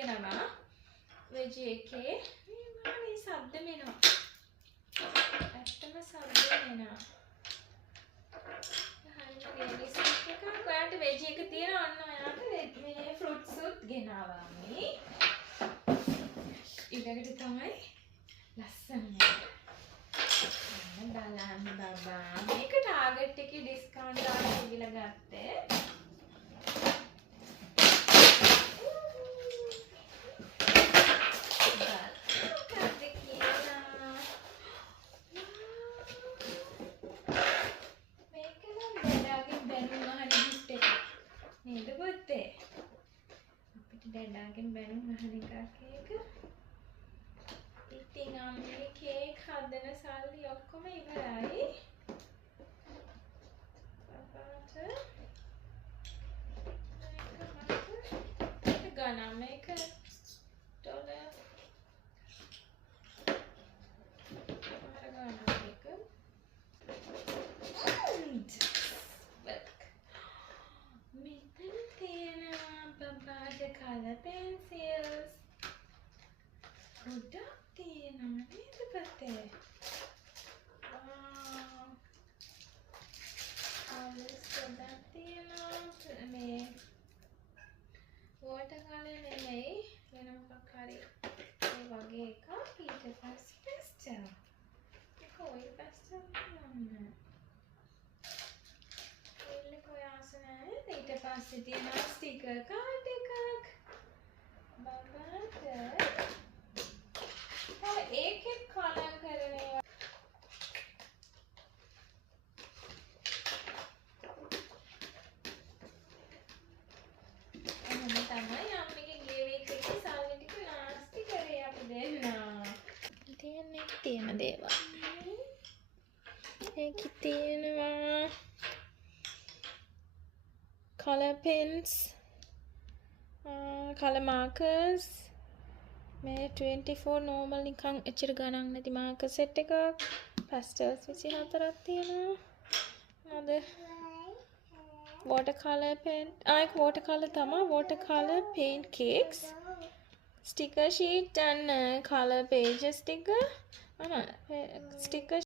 තියෙනවා වෙජි එකේ මේ සද්ද මෙනවා ඇත්තම සද්ද මෙනවා රියලිස්ටික් එකක් ඔයාලට වෙජි එක තියෙනවා අන්න ඔයාලට මේ ෆෘට්ස් උත් ගෙනාවා මේ ඊළඟට තමයි ලස්සන බලන්න බබා මේක ටාගට් එකේ ඩිස්කවුන්ට් දාලා කියලා ගත්තේ නේද පුතේ අපිට ඩැඩාගෙන් බැනුම් අහන එකක් ඒක ඉතින් අම්මේ කේක් හදන සල්ලි ඔක්කොම ඉවරයි පපාට මේක ගණන් මේක ඩොලර් අර ගණන් මේක මෙතන තියෙනවා බබාට කලර් පෙන්සිල්ස් ගොඩක් තියෙනවා නේද පුතේ කලර්ස් ගොඩක් තියෙනවා මේ වෝටර් කලර් නෙමෙයි වෙන මොකක් හරි ඒ වගේ එකක් ඊට පස්සේ පැස්ටල් ඒක ඔය පැස්ටල් නෑ ඊට පස්සේ තියෙනවා ස්ටිකර් කාඩ් එකක් බබාට ඒකෙත් කලර් කරන ඒවා එහෙනම් තමයි අම්මගේ ගිය වීක් එකේ සල්ලි ටික නාස්ති කරේ අපි දෙන්නා තියෙන දේවල් ඒකේ තියෙනවා color pens color markers මේ 24 normal නිකන් එච්චර ගණන් නැති marker set එකක් pastels 24ක් තියෙනවා මොකද watercolor pen ඒක watercolor තමයි watercolor paint cakes sticker sheet and color pages sticker sticker